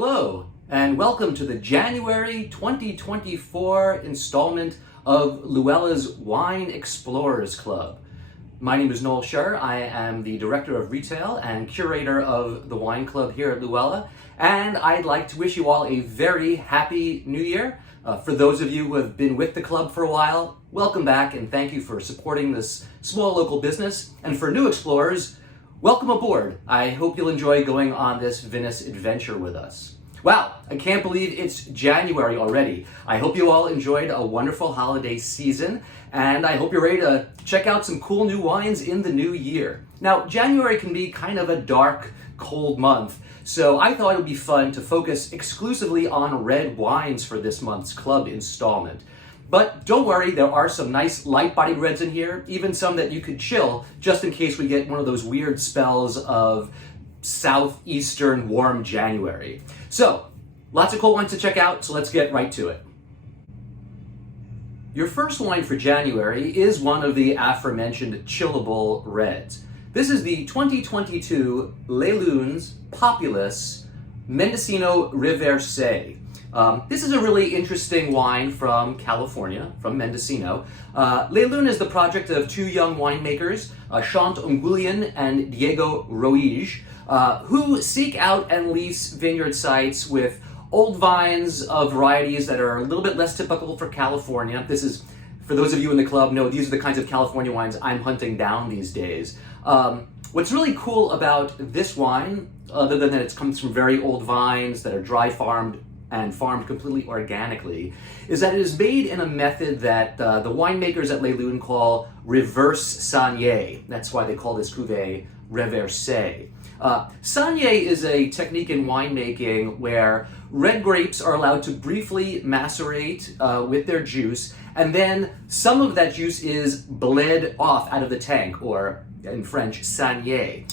Hello, and welcome to the January 2024 installment of LouElla's Wine Explorers Club. My name is Noel Scher. I am the Director of Retail and Curator of the Wine Club here at LouElla, and I'd like to wish you all a very happy New Year. For those of you who have been with the club for a while, welcome back and thank you for supporting this small local business. And for new explorers, welcome aboard. I hope you'll enjoy going on this vinous adventure with us. Wow, I can't believe it's January already. I hope you all enjoyed a wonderful holiday season, and I hope you're ready to check out some cool new wines in the new year. Now, January can be kind of a dark, cold month, so I thought it would be fun to focus exclusively on red wines for this month's club installment. But don't worry, there are some nice light-bodied reds in here, even some that you could chill, just in case we get one of those weird spells of southeastern warm January. So, lots of cool wines to check out, so let's get right to it. Your first wine for January is one of the aforementioned chillable reds. This is the 2022 LouElla's Populous Mendocino Reverse. This is a really interesting wine from California, from Mendocino. LouElla's is the project of two young winemakers, Chant Nguyen and Diego Roige, who seek out and lease vineyard sites with old vines of varieties that are a little bit less typical for California. This is, for those of you in the club, know these are the kinds of California wines I'm hunting down these days. What's really cool about this wine, other than that it comes from very old vines that are dry farmed and farmed completely organically, is that it is made in a method that the winemakers at LouElla's call reverse saignée. That's why they call this cuvée reversé. Saignée is a technique in winemaking where red grapes are allowed to briefly macerate with their juice, and then some of that juice is bled off out of the tank, or in French, saigné.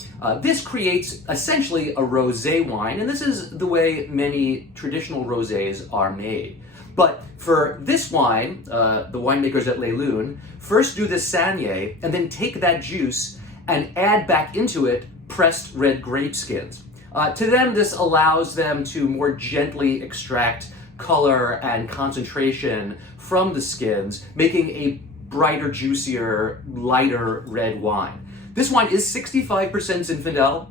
This creates essentially a rosé wine, and this is the way many traditional rosés are made. But for this wine, the winemakers at LouElla's first do the saignée and then take that juice and add back into it pressed red grape skins. To them, this allows them to more gently extract color and concentration from the skins, making a brighter, juicier, lighter red wine. This wine is 65% Zinfandel,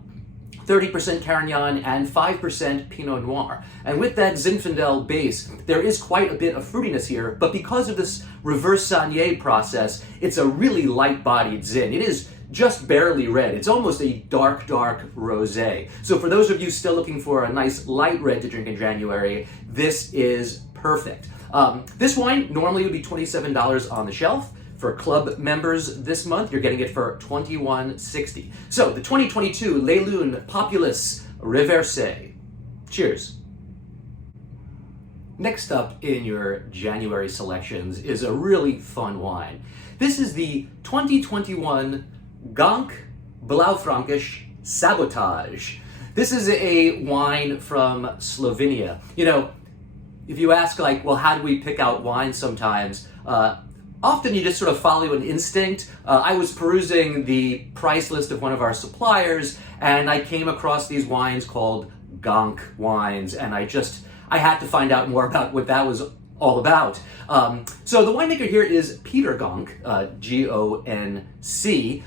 30% Carignan, and 5% Pinot Noir. And with that Zinfandel base, there is quite a bit of fruitiness here, but because of this reverse saignée process, it's a really light-bodied Zin. It is just barely red. It's almost a dark, dark rosé. So for those of you still looking for a nice light red to drink in January, this is perfect. This wine normally would be $27 on the shelf. For club members this month, you're getting it for $21.60. So the 2022 LouElla's Populous Reverse. Cheers. Next up in your January selections is a really fun wine. This is the 2021 Gank Blaufränkisch Sabotage. This is a wine from Slovenia. You know, if you ask like, well, how do we pick out wine sometimes? Often you just sort of follow an instinct. I was perusing the price list of one of our suppliers, and I came across these wines called Gank wines, and I had to find out more about what that was all about. So the winemaker here is Peter Gank, G-O-N-C,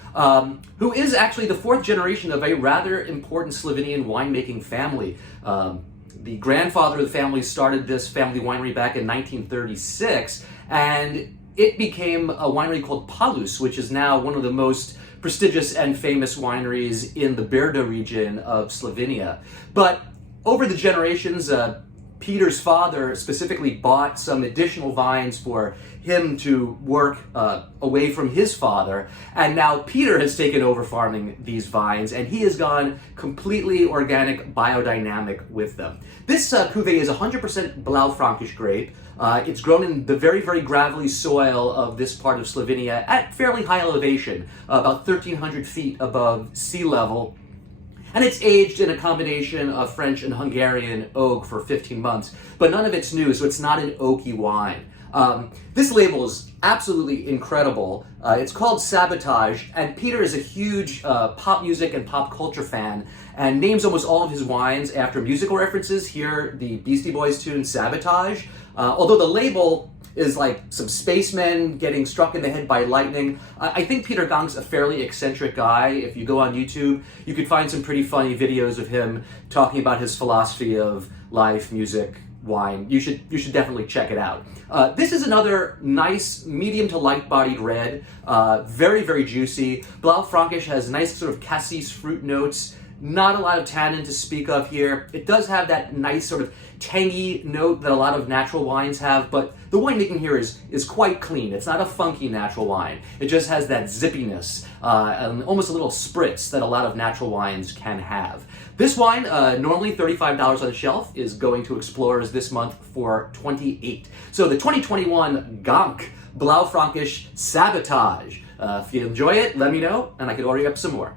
who is actually the fourth generation of a rather important Slovenian winemaking family. The grandfather of the family started this family winery back in 1936, and it became a winery called Palus, which is now one of the most prestigious and famous wineries in the Brda region of Slovenia. But over the generations, Peter's father specifically bought some additional vines for him to work away from his father, and now Peter has taken over farming these vines, and he has gone completely organic, biodynamic with them. This cuvée is 100% Blaufränkisch grape. It's grown in the very, very gravelly soil of this part of Slovenia at fairly high elevation, about 1,300 feet above sea level. And it's aged in a combination of French and Hungarian oak for 15 months, but none of it's new, so it's not an oaky wine. This label is absolutely incredible. It's called Sabotage, and Peter is a huge pop music and pop culture fan and names almost all of his wines after musical references. Here, the Beastie Boys tune Sabotage. Although the label is like some spacemen getting struck in the head by lightning. I think Peter Gang's a fairly eccentric guy. If you go on YouTube, you could find some pretty funny videos of him talking about his philosophy of life, music, wine. You should definitely check it out. This is another nice medium to light-bodied red, very, very juicy. Blaufränkisch has nice sort of cassis fruit notes. Not a lot of tannin to speak of here. It does have that nice sort of tangy note that a lot of natural wines have, but the winemaking here is quite clean. It's not a funky natural wine. It just has that zippiness and almost a little spritz that a lot of natural wines can have. This wine, normally $35 on the shelf, is going to Explorers this month for $28. So the 2021 Gank Blaufränkisch Sabotage. If you enjoy it, let me know, and I can order you up some more.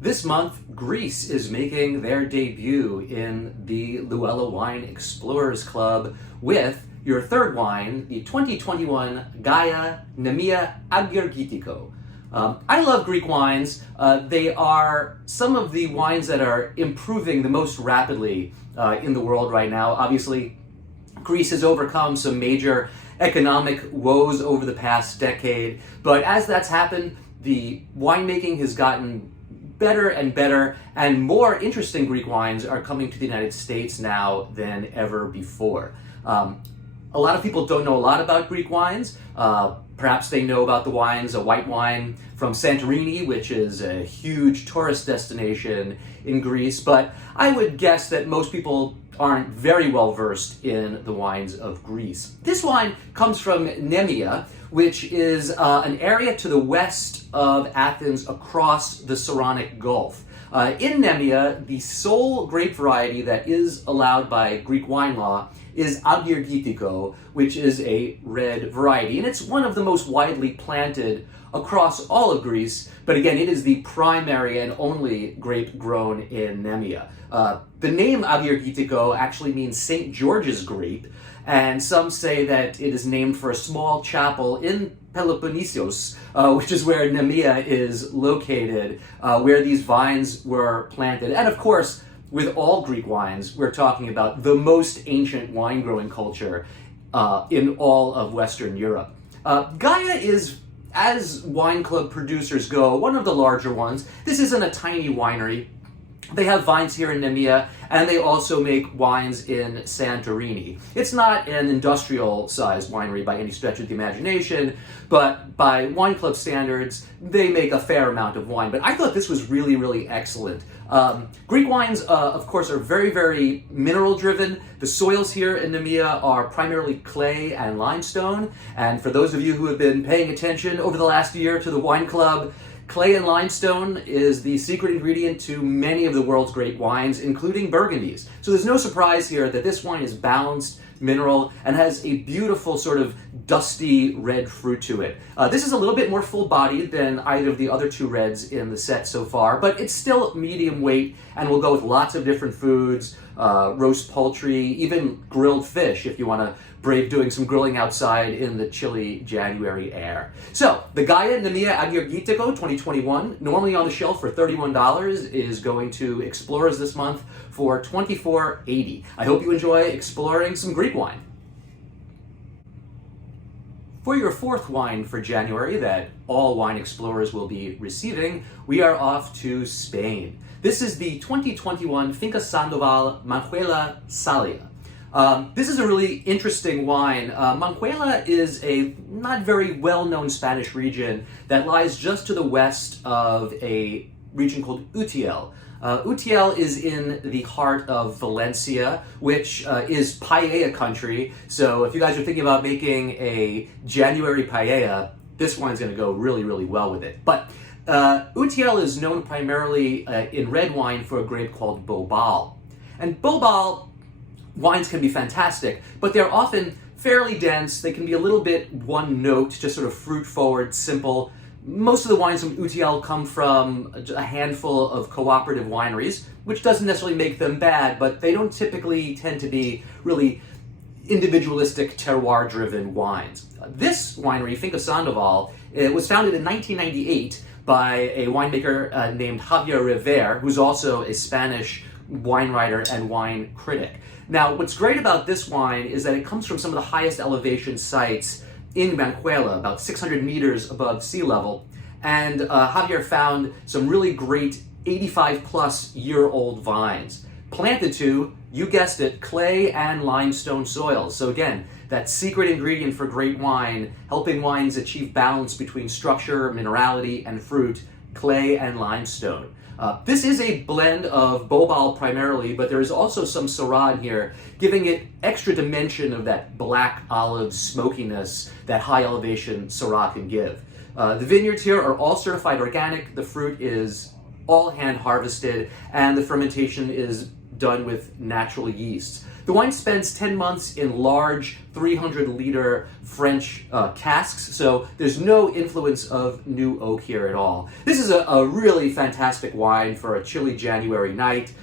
This month, Greece is making their debut in the LouElla's Wine Explorers Club with your third wine, the 2021 Gaia Nemia Agirgitiko. I love Greek wines. They are some of the wines that are improving the most rapidly in the world right now. Obviously, Greece has overcome some major economic woes over the past decade, but as that's happened, the winemaking has gotten better and better, and more interesting Greek wines are coming to the United States now than ever before. A lot of people don't know a lot about Greek wines. Perhaps they know about the wines, a white wine from Santorini, which is a huge tourist destination in Greece, but I would guess that most people aren't very well versed in the wines of Greece. This wine comes from Nemia, which is an area to the west of Athens across the Saronic Gulf. In Nemia, the sole grape variety that is allowed by Greek wine law is Agirgitiko, which is a red variety. And it's one of the most widely planted across all of Greece, but again, it is the primary and only grape grown in Nemia. The name Agirgitiko actually means St. George's grape, and some say that it is named for a small chapel in Peloponnesos, which is where Nemia is located, where these vines were planted. And of course, with all Greek wines, we're talking about the most ancient wine growing culture in all of Western Europe. Gaia is, as wine club producers go, one of the larger ones. This isn't a tiny winery. They have vines here in Nemia, and they also make wines in Santorini. It's not an industrial-sized winery by any stretch of the imagination, but by wine club standards, they make a fair amount of wine. But I thought this was really, really excellent. Greek wines, of course, are very, very mineral-driven. The soils here in Nemia are primarily clay and limestone, and for those of you who have been paying attention over the last year to the wine club, clay and limestone is the secret ingredient to many of the world's great wines, including Burgundies. So there's no surprise here that this wine is balanced, mineral, and has a beautiful sort of dusty red fruit to it. This is a little bit more full-bodied than either of the other two reds in the set so far, but it's still medium weight and will go with lots of different foods, roast poultry, even grilled fish if you want to brave doing some grilling outside in the chilly January air. So, the Gaia Nemia Agirgitiko 2021, normally on the shelf for $31, is going to Explorers this month for $24.80. I hope you enjoy exploring some Greek wine. For your fourth wine for January that all wine explorers will be receiving, we are off to Spain. This is the 2021 Finca Sandoval Manhuela Salia. This is a really interesting wine. Manhuela is a not very well-known Spanish region that lies just to the west of a region called Utiel. Utiel is in the heart of Valencia, which is paella country. So if you guys are thinking about making a January paella, this wine's going to go really, really well with it. But Utiel is known primarily in red wine for a grape called Bobal. And Bobal wines can be fantastic, but they're often fairly dense. They can be a little bit one note, just sort of fruit forward, simple. Most of the wines from Utiel come from a handful of cooperative wineries, which doesn't necessarily make them bad, but they don't typically tend to be really individualistic, terroir-driven wines. This winery, Finca Sandoval, it was founded in 1998 by a winemaker named Javier Rivera, who's also a Spanish wine writer and wine critic. Now, what's great about this wine is that it comes from some of the highest elevation sites in Manhuela, about 600 meters above sea level. And Javier found some really great 85-plus-year-old vines, planted to, you guessed it, clay and limestone soils. So again, that secret ingredient for great wine, helping wines achieve balance between structure, minerality, and fruit, clay and limestone. This is a blend of Bobal primarily, but there is also some Syrah in here, giving it extra dimension of that black olive smokiness that high elevation Syrah can give. The vineyards here are all certified organic, the fruit is all hand harvested, and the fermentation is done with natural yeasts. The wine spends 10 months in large 300-liter French casks, so there's no influence of new oak here at all. This is a really fantastic wine for a chilly January night.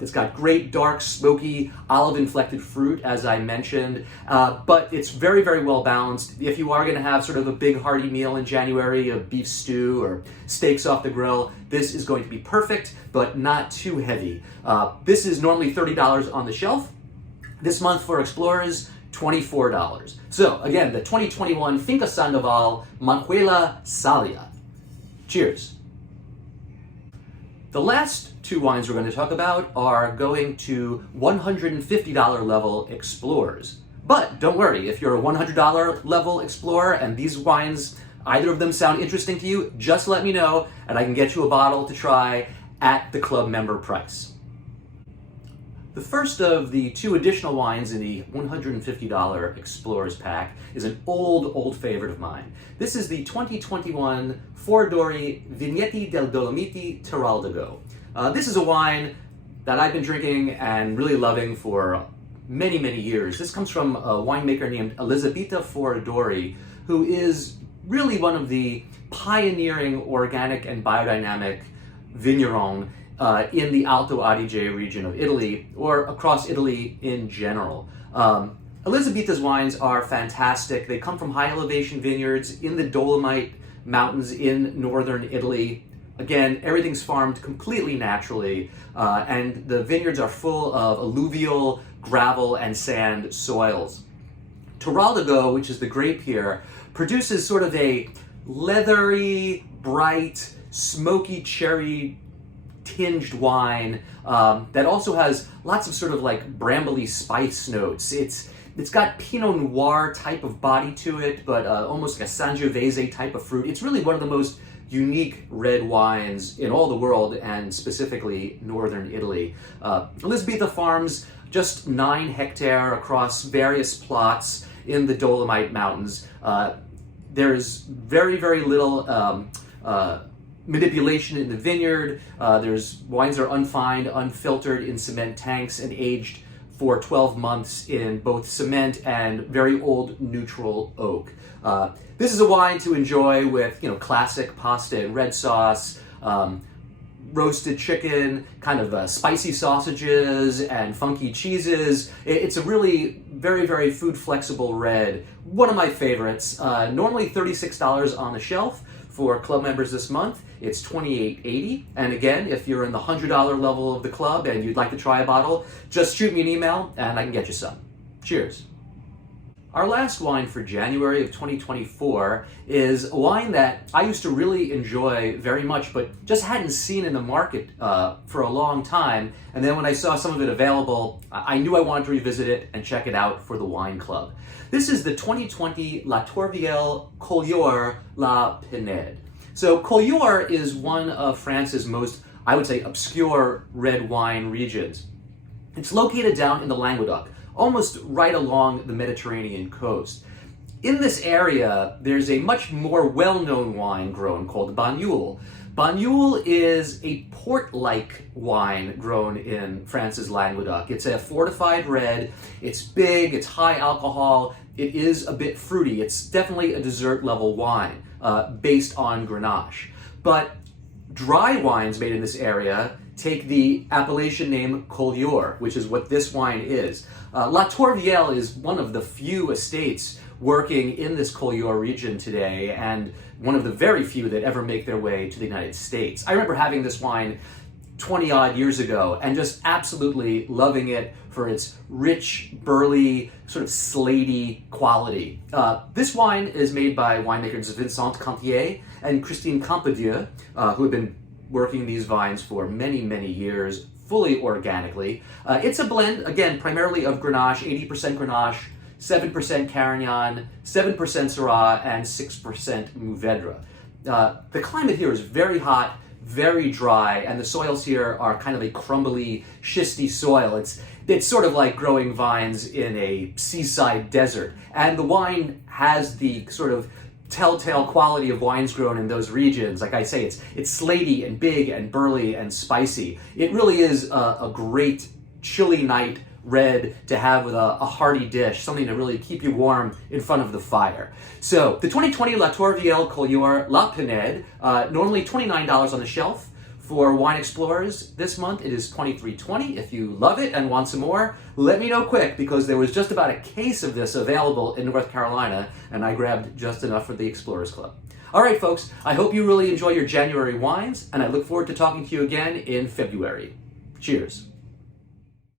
It's got great, dark, smoky, olive-inflected fruit, as I mentioned, but it's very, very well balanced. If you are going to have sort of a big hearty meal in January, a beef stew or steaks off the grill, this is going to be perfect, but not too heavy. This is normally $30 on the shelf. This month for Explorers, $24. So again, the 2021 Finca Sandoval Manhuela Salia. Cheers. The last two wines we're going to talk about are going to $150 level Explorers. But don't worry, if you're a $100 level Explorer and these wines, either of them sound interesting to you, just let me know and I can get you a bottle to try at the club member price. The first of the two additional wines in the $150 Explorers pack is an old favorite of mine. This is the 2021 Foradori Vigneti del Dolomiti Terraldago. This is a wine that I've been drinking and really loving for many, many years. This comes from a winemaker named Elisabetta Foradori, who is really one of the pioneering organic and biodynamic vignerons in the Alto Adige region of Italy, or across Italy in general. Elisabetta's wines are fantastic. They come from high elevation vineyards in the Dolomite Mountains in northern Italy. Again, everything's farmed completely naturally, and the vineyards are full of alluvial, gravel, and sand soils. Terraldago, which is the grape here, produces sort of a leathery, bright, smoky cherry tinged wine that also has lots of sort of like brambly spice notes. It's got Pinot Noir type of body to it, but almost like a Sangiovese type of fruit. It's really one of the most unique red wines in all the world, and specifically northern Italy. Elisabetta farms just 9 hectares across various plots in the Dolomite Mountains. There's very, very little manipulation in the vineyard. There's wines are unfined, unfiltered in cement tanks and aged for 12 months in both cement and very old neutral oak. This is a wine to enjoy with, classic pasta and red sauce, roasted chicken, kind of spicy sausages and funky cheeses. It's a really very, very food flexible red. One of my favorites. Normally $36 on the shelf. For club members this month, it's $28.80. And again, if you're in the $100 level of the club and you'd like to try a bottle, just shoot me an email and I can get you some. Cheers. Our last wine for January of 2024 is a wine that I used to really enjoy very much, but just hadn't seen in the market for a long time. And then when I saw some of it available, I knew I wanted to revisit it and check it out for the wine club. This is the 2020 La Tourvielle Collioure La Pinède. So Collioure is one of France's most, I would say, obscure red wine regions. It's located down in the Languedoc, almost right along the Mediterranean coast. In this area, there's a much more well-known wine grown called Bagnoul. Bagnoul is a port-like wine grown in France's Languedoc. It's a fortified red, it's big, it's high alcohol, it is a bit fruity. It's definitely a dessert-level wine based on Grenache. But dry wines made in this area take the appellation name Collioure, which is what this wine is. La Tourvielle is one of the few estates working in this Collioure region today, and one of the very few that ever make their way to the United States. I remember having this wine 20 odd years ago and just absolutely loving it for its rich, burly, sort of slaty quality. This wine is made by winemakers Vincent Cantier and Christine Campadieu, who have been working these vines for many, many years, fully organically. It's a blend, again, primarily of Grenache, 80% Grenache, 7% Carignan, 7% Syrah, and 6% Mourvedre. The climate here is very hot, very dry, and the soils here are kind of a crumbly, schisty soil. It's sort of like growing vines in a seaside desert. And the wine has the sort of telltale quality of wines grown in those regions. Like I say, it's slaty and big and burly and spicy. It really is a great chilly night red to have with a hearty dish, something to really keep you warm in front of the fire. So the 2020 La Tourvielle Collioure La Pinède, normally $29 on the shelf. For Wine Explorers this month, it is $23.20. If you love it and want some more, let me know quick, because there was just about a case of this available in North Carolina, and I grabbed just enough for the Explorers Club. All right, folks, I hope you really enjoy your January wines, and I look forward to talking to you again in February. Cheers.